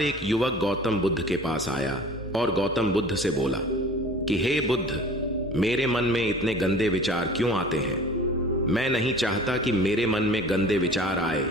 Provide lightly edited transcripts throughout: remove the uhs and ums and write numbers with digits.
एक युवक गौतम बुद्ध के पास आया और गौतम बुद्ध से बोला कि हे बुद्ध, मेरे मन में इतने गंदे विचार क्यों आते हैं। मैं नहीं चाहता कि मेरे मन में गंदे विचार आए,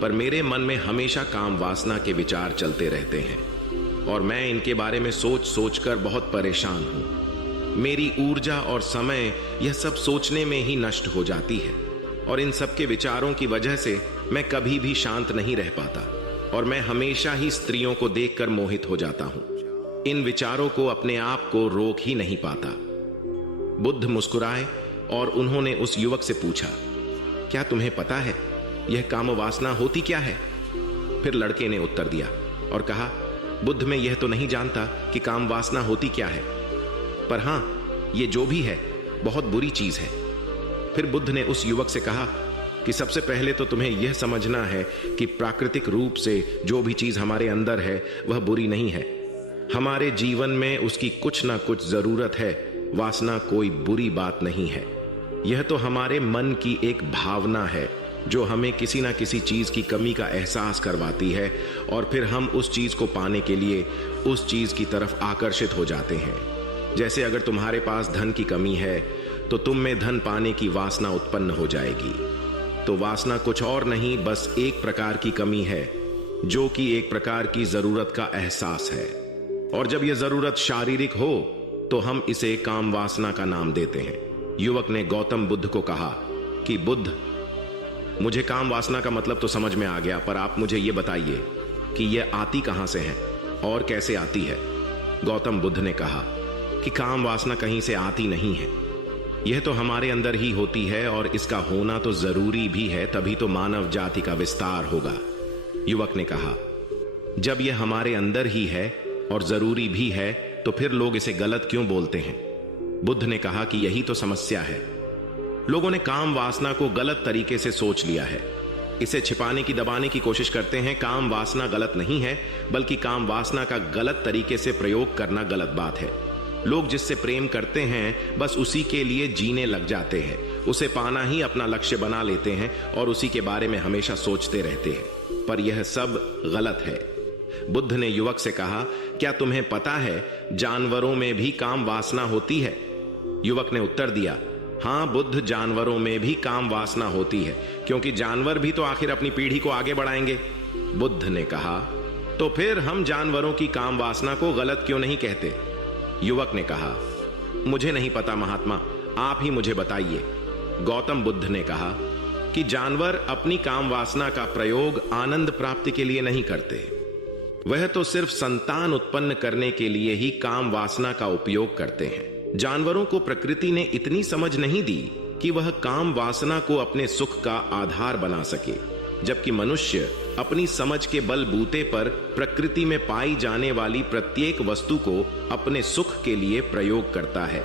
पर मेरे मन में हमेशा काम वासना के विचार चलते रहते हैं और मैं इनके बारे में सोच सोचकर बहुत परेशान हूं। मेरी ऊर्जा और समय यह सब सोचने में ही नष्ट हो जाती है और इन सब के विचारों की वजह से मैं कभी भी शांत नहीं रह पाता और मैं हमेशा ही स्त्रियों को देखकर मोहित हो जाता हूं। इन विचारों को अपने आप को रोक ही नहीं पाता। बुद्ध मुस्कुराए और उन्होंने उस युवक से पूछा, क्या तुम्हें पता है यह काम वासना होती क्या है? फिर लड़के ने उत्तर दिया और कहा, बुद्ध, मैं यह तो नहीं जानता कि काम वासना होती क्या है, पर हां, यह जो भी है बहुत बुरी चीज है। फिर बुद्ध ने उस युवक से कहा कि सबसे पहले तो तुम्हें यह समझना है कि प्राकृतिक रूप से जो भी चीज हमारे अंदर है वह बुरी नहीं है। हमारे जीवन में उसकी कुछ ना कुछ जरूरत है। वासना कोई बुरी बात नहीं है। यह तो हमारे मन की एक भावना है जो हमें किसी ना किसी चीज की कमी का एहसास करवाती है और फिर हम उस चीज को पाने के लिए उस चीज की तरफ आकर्षित हो जाते हैं। जैसे अगर तुम्हारे पास धन की कमी है तो तुम में धन पाने की वासना उत्पन्न हो जाएगी। तो वासना कुछ और नहीं, बस एक प्रकार की कमी है जो कि एक प्रकार की जरूरत का एहसास है। और जब यह जरूरत शारीरिक हो तो हम इसे काम वासना का नाम देते हैं। युवक ने गौतम बुद्ध को कहा कि बुद्ध, मुझे काम वासना का मतलब तो समझ में आ गया, पर आप मुझे यह बताइए कि यह आती कहां से है और कैसे आती है। गौतम बुद्ध ने कहा कि काम वासना कहीं से आती नहीं है, यह तो हमारे अंदर ही होती है और इसका होना तो जरूरी भी है, तभी तो मानव जाति का विस्तार होगा। युवक ने कहा, जब यह हमारे अंदर ही है और जरूरी भी है तो फिर लोग इसे गलत क्यों बोलते हैं? बुद्ध ने कहा कि यही तो समस्या है। लोगों ने काम वासना को गलत तरीके से सोच लिया है। इसे छिपाने की, दबाने की कोशिश करते हैं। काम वासना गलत नहीं है, बल्कि काम वासना का गलत तरीके से प्रयोग करना गलत बात है। लोग जिससे प्रेम करते हैं बस उसी के लिए जीने लग जाते हैं, उसे पाना ही अपना लक्ष्य बना लेते हैं और उसी के बारे में हमेशा सोचते रहते हैं, पर यह सब गलत है। बुद्ध ने युवक से कहा, क्या तुम्हें पता है जानवरों में भी काम वासना होती है? युवक ने उत्तर दिया, हां बुद्ध, जानवरों में भी काम वासना होती है, क्योंकि जानवर भी तो आखिर अपनी पीढ़ी को आगे बढ़ाएंगे। बुद्ध ने कहा, तो फिर हम जानवरों की काम वासना को गलत क्यों नहीं कहते? युवक ने कहा, मुझे नहीं पता महात्मा, आप ही मुझे बताइए। गौतम बुद्ध ने कहा कि जानवर अपनी काम वासना का प्रयोग आनंद प्राप्ति के लिए नहीं करते, वह तो सिर्फ संतान उत्पन्न करने के लिए ही काम वासना का उपयोग करते हैं। जानवरों को प्रकृति ने इतनी समझ नहीं दी कि वह काम वासना को अपने सुख का आधार बना सके, जबकि मनुष्य अपनी समझ के बलबूते पर प्रकृति में पाई जाने वाली प्रत्येक वस्तु को अपने सुख के लिए प्रयोग करता है।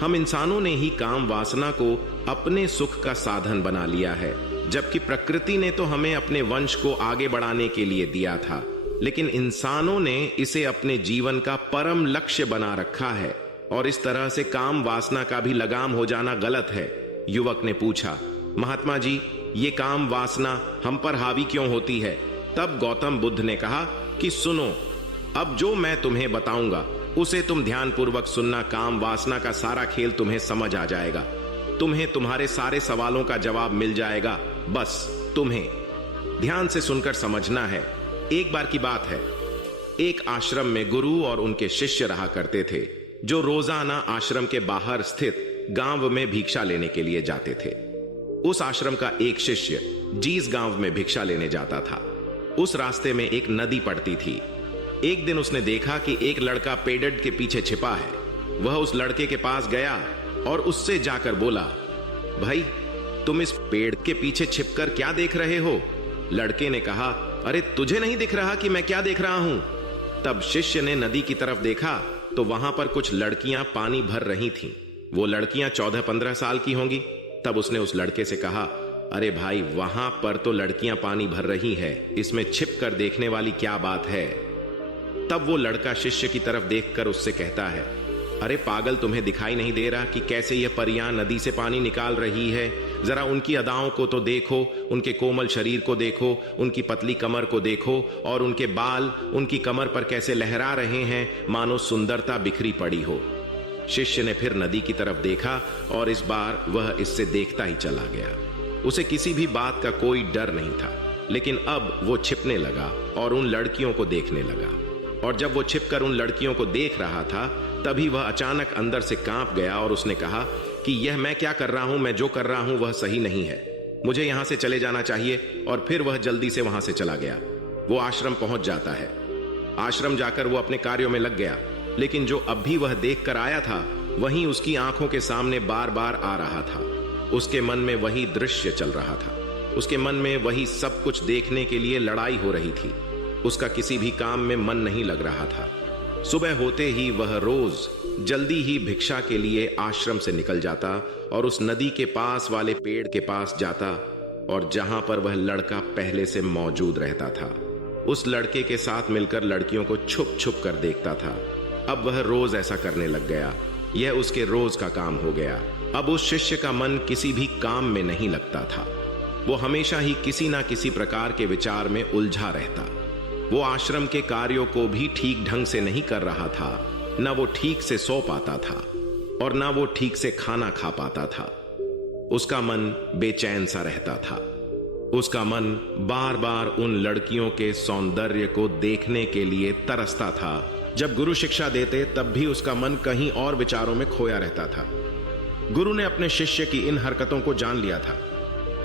हम इंसानों ने ही काम वासना को अपने सुख का साधन बना लिया है, जबकि प्रकृति ने तो हमें अपने वंश को आगे बढ़ाने के लिए दिया था, लेकिन इंसानों ने इसे अपने जीवन का परम लक्ष्य बना रखा है और इस तरह से काम वासना का भी लगाम हो जाना गलत है। युवक ने पूछा, महात्मा जी, ये काम वासना हम पर हावी क्यों होती है? तब गौतम बुद्ध ने कहा कि सुनो, अब जो मैं तुम्हें बताऊंगा उसे तुम ध्यानपूर्वक सुनना। काम वासना का सारा खेल तुम्हें समझ आ जाएगा, तुम्हें तुम्हारे सारे सवालों का जवाब मिल जाएगा। बस तुम्हें ध्यान से सुनकर समझना है। एक बार की बात है, एक आश्रम में गुरु और उनके शिष्य रहा करते थे, जो रोजाना आश्रम के बाहर स्थित गांव में भिक्षा लेने के लिए जाते थे। उस आश्रम का एक शिष्य जिस गांव में भिक्षा लेने जाता था, उस रास्ते में एक नदी पड़ती थी। एक दिन उसने देखा कि एक लड़का पेड़ के पीछे छिपा है। वह उस लड़के के पास गया और उससे जाकर बोला, भाई, तुम इस पेड़ के पीछे छिपकर क्या देख रहे हो? लड़के ने कहा, अरे तुझे नहीं दिख रहा कि मैं क्या देख रहा हूं? तब शिष्य ने नदी की तरफ देखा तो वहां पर कुछ लड़कियां पानी भर रही थीं। वो लड़कियां 14-15 साल की होंगी। तब उसने उस लड़के से कहा, अरे भाई, वहां पर तो लड़कियां पानी भर रही है, इसमें छिप कर देखने वाली क्या बात है? तब वो लड़का शिष्य की तरफ देखकर उससे कहता है, अरे पागल, तुम्हें दिखाई नहीं दे रहा कि कैसे यह परियां नदी से पानी निकाल रही है? जरा उनकी अदाओं को तो देखो, उनके कोमल शरीर को देखो, उनकी पतली कमर को देखो, और उनके बाल उनकी कमर पर कैसे लहरा रहे हैं, मानो सुंदरता बिखरी पड़ी हो। शिष्य ने फिर नदी की तरफ देखा और इस बार वह इससे देखता ही चला गया। उसे किसी भी बात का कोई डर नहीं था, लेकिन अब वो छिपने लगा और उन लड़कियों को देखने लगा। और जब वो छिपकर उन लड़कियों को देख रहा था, तभी वह अचानक अंदर से कांप गया और उसने कहा कि यह मैं क्या कर रहा हूं, मैं जो कर रहा हूं वह सही नहीं है, मुझे यहां से चले जाना चाहिए। और फिर वह जल्दी से वहां से चला गया। वो आश्रम पहुंच जाता है। आश्रम जाकर वो अपने कार्यों में लग गया, लेकिन जो अब भी वह देख कर आया था वहीं उसकी आंखों के सामने बार बार आ रहा था। उसके मन में वही दृश्य चल रहा था। उसके मन में वही सब कुछ देखने के लिए लड़ाई हो रही थी। उसका किसी भी काम में मन नहीं लग रहा था। सुबह होते ही वह रोज जल्दी ही भिक्षा के लिए आश्रम से निकल जाता और उस नदी के पास वाले पेड़ के पास जाता, और जहां पर वह लड़का पहले से मौजूद रहता था, उस लड़के के साथ मिलकर लड़कियों को छुप छुप कर देखता था। अब वह रोज ऐसा करने लग गया। यह उसके रोज का काम हो गया। अब उस शिष्य का मन किसी भी काम में नहीं लगता था। वो हमेशा ही किसी ना किसी प्रकार के विचार में उलझा रहता। वो आश्रम के कार्यों को भी ठीक ढंग से नहीं कर रहा था। न वो ठीक से सो पाता था और न वो ठीक से खाना खा पाता था। उसका मन बेचैन सा रहता था। उसका मन बार बार उन लड़कियों के सौंदर्य को देखने के लिए तरसता था। जब गुरु शिक्षा देते तब भी उसका मन कहीं और विचारों में खोया रहता था। गुरु ने अपने शिष्य की इन हरकतों को जान लिया था।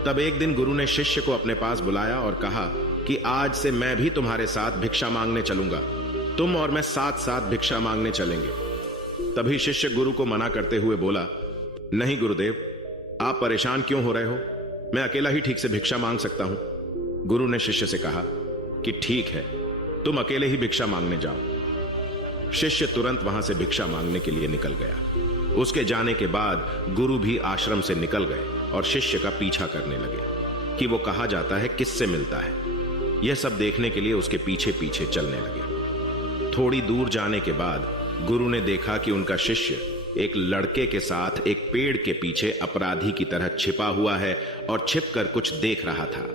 तब एक दिन गुरु ने शिष्य को अपने पास बुलाया और कहा कि आज से मैं भी तुम्हारे साथ भिक्षा मांगने चलूंगा। तुम और मैं साथ साथ भिक्षा मांगने चलेंगे। तभी शिष्य गुरु को मना करते हुए बोला, नहीं गुरुदेव, आप परेशान क्यों हो रहे हो? मैं अकेला ही ठीक से भिक्षा मांग सकता हूं। गुरु ने शिष्य से कहा कि ठीक है, तुम अकेले ही भिक्षा मांगने जाओ। शिष्य तुरंत वहां से भिक्षा मांगने के लिए निकल गया। उसके जाने के बाद गुरु भी आश्रम से निकल गए और शिष्य का पीछा करने लगे कि वो कहा जाता है, किससे मिलता है। यह सब देखने के लिए उसके पीछे पीछे चलने लगे। थोड़ी दूर जाने के बाद गुरु ने देखा कि उनका शिष्य एक लड़के के साथ एक पेड़ के पीछे अपराधी की तरह छिपा हुआ है और छिपकर कुछ देख रहा था।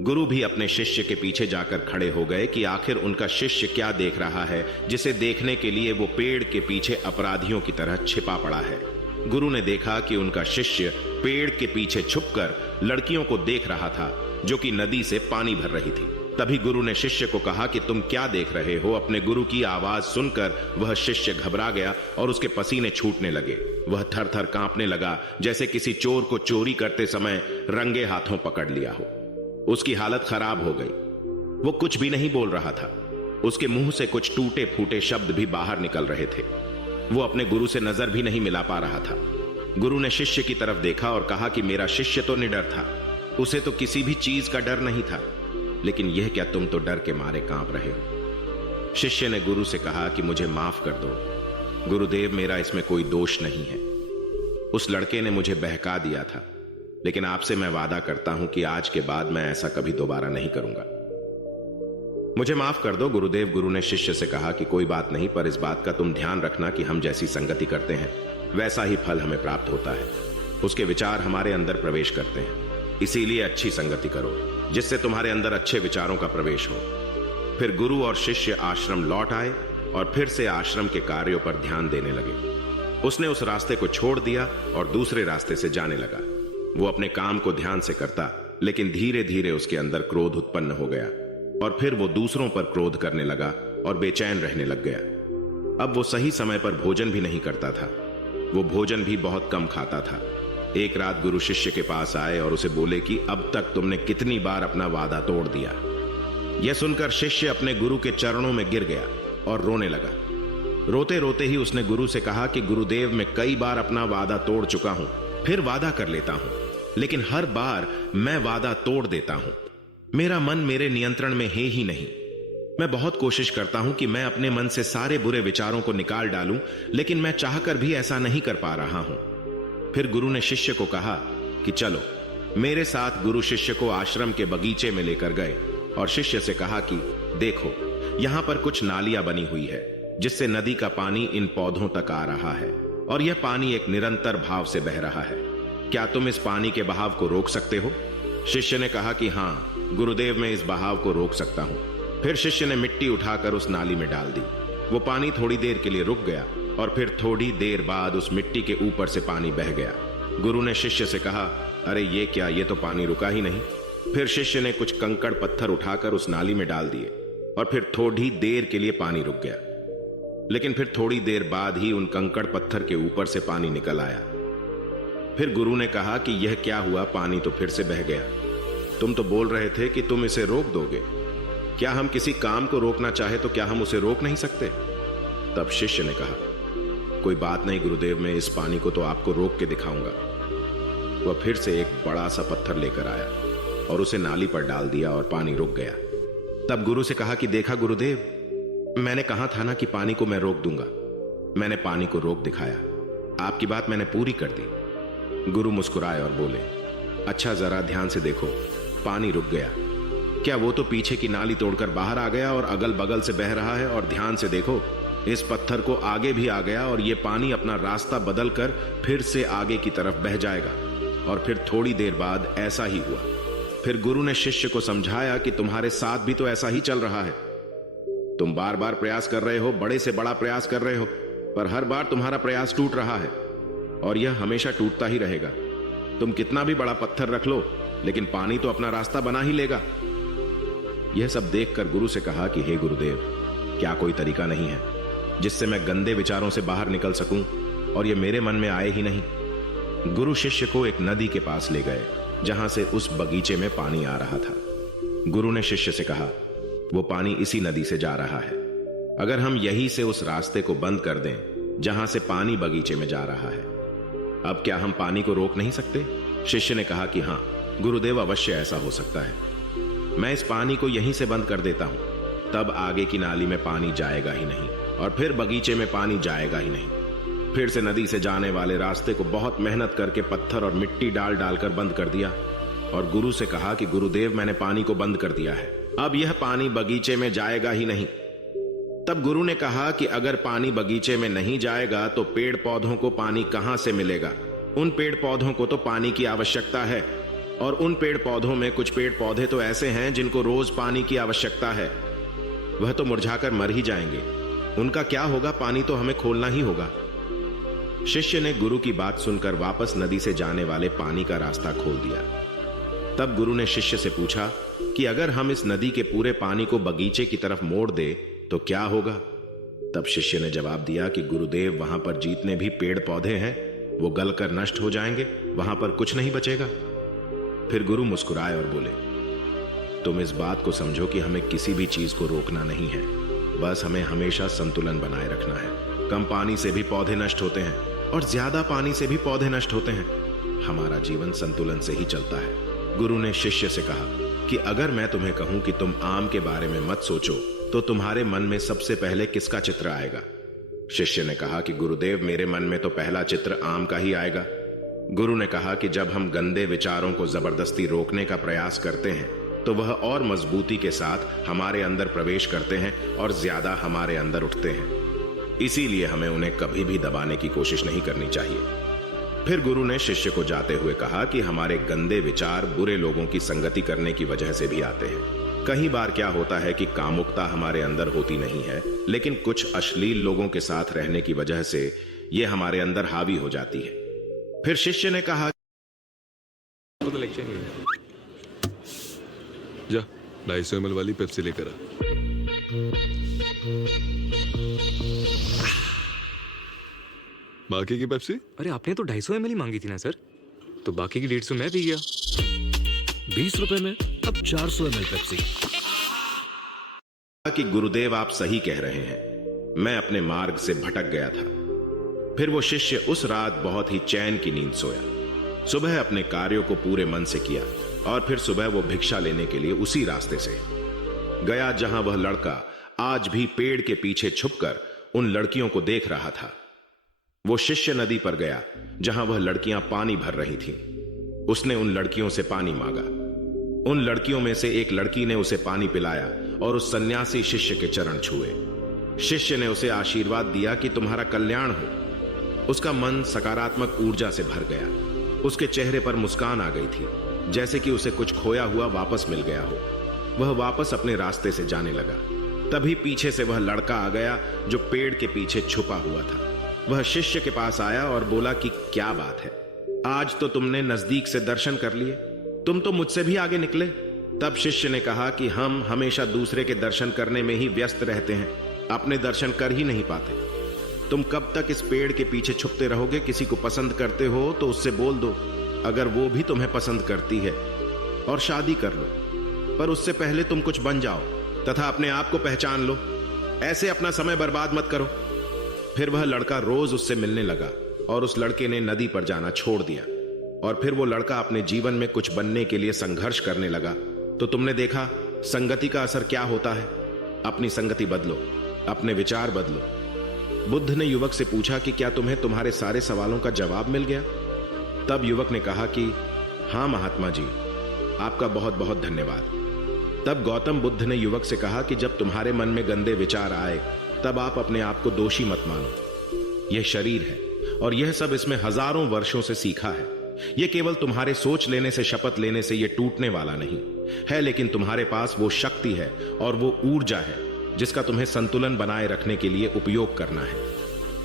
गुरु भी अपने शिष्य के पीछे जाकर खड़े हो गए कि आखिर उनका शिष्य क्या देख रहा है, जिसे देखने के लिए वो पेड़ के पीछे अपराधियों की तरह छिपा पड़ा है। गुरु ने देखा कि उनका शिष्य पेड़ के पीछे छुपकर लड़कियों को देख रहा था जो कि नदी से पानी भर रही थी। तभी गुरु ने शिष्य को कहा कि तुम क्या देख रहे हो? अपने गुरु की आवाज सुनकर वह शिष्य घबरा गया और उसके पसीने छूटने लगे। वह थर थर कांपने लगा, जैसे किसी चोर को चोरी करते समय रंगे हाथों पकड़ लिया हो। उसकी हालत खराब हो गई। वो कुछ भी नहीं बोल रहा था। उसके मुंह से कुछ टूटे फूटे शब्द भी बाहर निकल रहे थे। वो अपने गुरु से नजर भी नहीं मिला पा रहा था। गुरु ने शिष्य की तरफ देखा और कहा कि मेरा शिष्य तो निडर था, उसे तो किसी भी चीज का डर नहीं था, लेकिन यह क्या, तुम तो डर के मारे कांप रहे हो। शिष्य ने गुरु से कहा कि मुझे माफ कर दो गुरुदेव, मेरा इसमें कोई दोष नहीं है। उस लड़के ने मुझे बहका दिया था, लेकिन आपसे मैं वादा करता हूं कि आज के बाद मैं ऐसा कभी दोबारा नहीं करूंगा। मुझे माफ कर दो गुरुदेव। गुरु ने शिष्य से कहा कि कोई बात नहीं, पर इस बात का तुम ध्यान रखना कि हम जैसी संगति करते हैं वैसा ही फल हमें प्राप्त होता है। उसके विचार हमारे अंदर प्रवेश करते हैं, इसीलिए अच्छी संगति करो जिससे तुम्हारे अंदर अच्छे विचारों का प्रवेश हो। फिर गुरु और शिष्य आश्रम लौट आए और फिर से आश्रम के कार्यों पर ध्यान देने लगे। उसने उस रास्ते को छोड़ दिया और दूसरे रास्ते से जाने लगा। वो अपने काम को ध्यान से करता, लेकिन धीरे धीरे उसके अंदर क्रोध उत्पन्न हो गया और फिर वो दूसरों पर क्रोध करने लगा और बेचैन रहने लग गया। अब वो सही समय पर भोजन भी नहीं करता था। वो भोजन भी बहुत कम खाता था। एक रात गुरु शिष्य के पास आए और उसे बोले कि अब तक तुमने कितनी बार अपना वादा तोड़ दिया। यह सुनकर शिष्य अपने गुरु के चरणों में गिर गया और रोने लगा। रोते रोते ही उसने गुरु से कहा कि गुरुदेव, मैं कई बार अपना वादा तोड़ चुका हूं, फिर वादा कर लेता हूं, लेकिन हर बार मैं वादा तोड़ देता हूं। मेरा मन मेरे नियंत्रण में है ही नहीं। मैं बहुत कोशिश करता हूं कि मैं अपने मन से सारे बुरे विचारों को निकाल डालूं, लेकिन मैं चाहकर भी ऐसा नहीं कर पा रहा हूं। फिर गुरु ने शिष्य को कहा कि चलो मेरे साथ। गुरु शिष्य को आश्रम के बगीचे में लेकर गए और शिष्य से कहा कि देखो, यहां पर कुछ नालियां बनी हुई है जिससे नदी का पानी इन पौधों तक आ रहा है और यह पानी एक निरंतर भाव से बह रहा है। क्या तुम इस पानी के बहाव को रोक सकते हो? शिष्य ने कहा कि हाँ गुरुदेव, मैं इस बहाव को रोक सकता हूं। फिर शिष्य ने मिट्टी उठाकर उस नाली में डाल दी। वो पानी थोड़ी देर के लिए रुक गया और फिर थोड़ी देर बाद उस मिट्टी के ऊपर से पानी बह गया। गुरु ने शिष्य से कहा, अरे ये क्या, ये तो पानी रुका ही नहीं। फिर शिष्य ने कुछ कंकड़ पत्थर उठाकर उस नाली में डाल दिए और फिर थोड़ी देर के लिए पानी रुक गया। लेकिन फिर थोड़ी देर बाद ही उन कंकड़ पत्थर के ऊपर से पानी निकल आया। फिर गुरु ने कहा कि यह क्या हुआ, पानी तो फिर से बह गया। तुम तो बोल रहे थे कि तुम इसे रोक दोगे। क्या हम किसी काम को रोकना चाहे तो क्या हम उसे रोक नहीं सकते? तब शिष्य ने कहा, कोई बात नहीं गुरुदेव, मैं इस पानी को तो आपको रोक के दिखाऊंगा। वह फिर से एक बड़ा सा पत्थर लेकर आया और उसे नाली पर डाल दिया और पानी रुक गया। तब गुरु से कहा कि देखा गुरुदेव, मैंने कहा था ना कि पानी को मैं रोक दूंगा। मैंने पानी को रोक दिखाया। आपकी बात मैंने पूरी कर दी। गुरु मुस्कुराए और बोले, अच्छा जरा ध्यान से देखो, पानी रुक गया। क्या वो तो पीछे की नाली तोड़कर बाहर आ गया और अगल बगल से बह रहा है? और ध्यान से देखो, इस पत्थर को आगे भी आ गया और ये पानी अपना रास्ता बदलकर फिर से आगे की तरफ बह जाएगा। और फिर थोड़ी देर बाद ऐसा ही हुआ। फिर गुरु ने शिष्य को समझाया कि तुम्हारे साथ भी तो ऐसा ही चल रहा है। तुम बार बार प्रयास कर रहे हो, बड़े से बड़ा प्रयास कर रहे हो, पर हर बार तुम्हारा प्रयास टूट रहा है और यह हमेशा टूटता ही रहेगा। तुम कितना भी बड़ा पत्थर रख लो, लेकिन पानी तो अपना रास्ता बना ही लेगा। यह सब देखकर गुरु से कहा कि हे गुरुदेव, क्या कोई तरीका नहीं है जिससे मैं गंदे विचारों से बाहर निकल सकूं और यह मेरे मन में आए ही नहीं? गुरु शिष्य को एक नदी के पास ले गए जहां से उस बगीचे में पानी आ रहा था। गुरु ने शिष्य से कहा, वो पानी इसी नदी से जा रहा है। अगर हम यहीं से उस रास्ते को बंद कर दें जहां से पानी बगीचे में जा रहा है, अब क्या हम पानी को रोक नहीं सकते? शिष्य ने कहा कि हां गुरुदेव, अवश्य ऐसा हो सकता है। मैं इस पानी को यहीं से बंद कर देता हूं, तब आगे की नाली में पानी जाएगा ही नहीं और फिर बगीचे में पानी जाएगा ही नहीं। फिर से नदी से जाने वाले रास्ते को बहुत मेहनत करके पत्थर और मिट्टी डाल डालकर बंद कर दिया और गुरु से कहा कि गुरुदेव, मैंने पानी को बंद कर दिया है, अब यह पानी बगीचे में जाएगा ही नहीं। तब गुरु ने कहा कि अगर पानी बगीचे में नहीं जाएगा तो पेड़ पौधों को पानी कहां से मिलेगा? उन पेड़ पौधों को तो पानी की आवश्यकता है और उन पेड़ पौधों में कुछ पेड़ पौधे तो ऐसे हैं जिनको रोज पानी की आवश्यकता है। वह तो मुरझाकर मर ही जाएंगे, उनका क्या होगा? पानी तो हमें खोलना ही होगा। शिष्य ने गुरु की बात सुनकर वापस नदी से जाने वाले पानी का रास्ता खोल दिया। तब गुरु ने शिष्य से पूछा कि अगर हम इस नदी के पूरे पानी को बगीचे की तरफ मोड़ दे तो क्या होगा? तब शिष्य ने जवाब दिया कि गुरुदेव, वहां पर जितने भी पेड़ पौधे हैं वो गलकर नष्ट हो जाएंगे, वहां पर कुछ नहीं बचेगा। फिर गुरु मुस्कुराए और बोले, तुम इस बात को समझो कि हमें किसी भी चीज को रोकना नहीं है, बस हमें हमेशा संतुलन बनाए रखना है। कम पानी से भी पौधे नष्ट होते हैं और ज्यादा पानी से भी पौधे नष्ट होते हैं। हमारा जीवन संतुलन से ही चलता है। गुरु ने शिष्य से कहा कि अगर मैं तुम्हें कहूं कि तुम आम के बारे में मत सोचो तो तुम्हारे मन में सबसे पहले किसका चित्र आएगा? शिष्य ने कहा कि गुरुदेव, मेरे मन में तो पहला चित्र आम का ही आएगा। गुरु ने कहा कि जब हम गंदे विचारों को जबरदस्ती रोकने का प्रयास करते हैं तो वह और मजबूती के साथ हमारे अंदर प्रवेश करते हैं और ज्यादा हमारे अंदर उठते हैं। इसीलिए हमें उन्हें कभी भी दबाने की कोशिश नहीं करनी चाहिए। फिर गुरु ने शिष्य को जाते हुए कहा कि हमारे गंदे विचार बुरे लोगों की संगति करने की वजह से भी आते हैं। कई बार क्या होता है कि कामुकता हमारे अंदर होती नहीं है, लेकिन कुछ अश्लील लोगों के साथ रहने की वजह से यह हमारे अंदर हावी हो जाती है। फिर शिष्य ने कहा, जा 250 ml वाली पेप्सी लेकर आ। बाकी की पेप्सी? अरे आपने तो 250 ml ही मांगी थी ना सर, तो बाकी की 150 मैं पी गया। 20 रुपए में अब 400 ml पेप्सी। कि गुरुदेव, आप सही कह रहे हैं, मैं अपने मार्ग से भटक गया था। फिर वो शिष्य उस रात बहुत ही चैन की नींद सोया। सुबह अपने कार्यों को पूरे मन से किया और फिर सुबह वो भिक्षा लेने के लिए उसी रास्ते से गया जहां वह लड़का आज भी पेड़ के पीछे छुपकर उन लड़कियों को देख रहा था। वो शिष्य नदी पर गया जहां वह लड़कियां पानी भर रही थीं। उसने उन लड़कियों से पानी मांगा। उन लड़कियों में से एक लड़की ने उसे पानी पिलाया और उस सन्यासी शिष्य के चरण छुए। शिष्य ने उसे आशीर्वाद दिया कि तुम्हारा कल्याण हो। उसका मन सकारात्मक ऊर्जा से भर गया। उसके चेहरे पर मुस्कान आ गई थी, जैसे कि उसे कुछ खोया हुआ वापस मिल गया हो। वह वापस अपने रास्ते से जाने लगा। तभी पीछे से वह लड़का आ गया जो पेड़ के पीछे छुपा हुआ था। वह शिष्य के पास आया और बोला कि क्या बात है, आज तो तुमने नजदीक से दर्शन कर लिए, तुम तो मुझसे भी आगे निकले। तब शिष्य ने कहा कि हम हमेशा दूसरे के दर्शन करने में ही व्यस्त रहते हैं, अपने दर्शन कर ही नहीं पाते। तुम कब तक इस पेड़ के पीछे छुपते रहोगे? किसी को पसंद करते हो तो उससे बोल दो, अगर वो भी तुम्हें पसंद करती है, और शादी कर लो। पर उससे पहले तुम कुछ बन जाओ तथा अपने आप को पहचान लो। ऐसे अपना समय बर्बाद मत करो। फिर वह लड़का रोज उससे मिलने लगा और उस लड़के ने नदी पर जाना छोड़ दिया। और फिर वो लड़का अपने जीवन में कुछ बनने के लिए संघर्ष करने लगा। तो तुमने देखा संगति का असर क्या होता है। अपनी संगति बदलो, अपने विचार बदलो। बुद्ध ने युवक से पूछा कि क्या तुम्हें तुम्हारे सारे सवालों का जवाब मिल गया? तब युवक ने कहा कि हां महात्मा जी, आपका बहुत बहुत धन्यवाद। तब गौतम बुद्ध ने युवक से कहा कि जब तुम्हारे मन में गंदे विचार आए तब आप अपने आप को दोषी मत मानो। यह शरीर है और यह सब इसमें हजारों वर्षों से सीखा है। यह केवल तुम्हारे सोच लेने से, शपथ लेने से यह टूटने वाला नहीं है, लेकिन तुम्हारे पास वो शक्ति है और वो ऊर्जा है जिसका तुम्हें संतुलन बनाए रखने के लिए उपयोग करना है।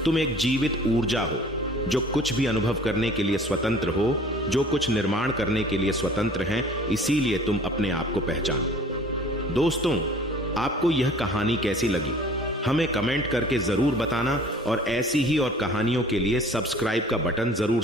तुम एक जीवित ऊर्जा हो जो कुछ भी अनुभव करने के लिए स्वतंत्र हो, जो कुछ निर्माण करने के लिए स्वतंत्र हैं। इसीलिए तुम अपने आप को पहचानो। दोस्तों, आपको यह कहानी कैसी लगी हमें कमेंट करके जरूर बताना, और ऐसी ही और कहानियों के लिए सब्सक्राइब का बटन जरूर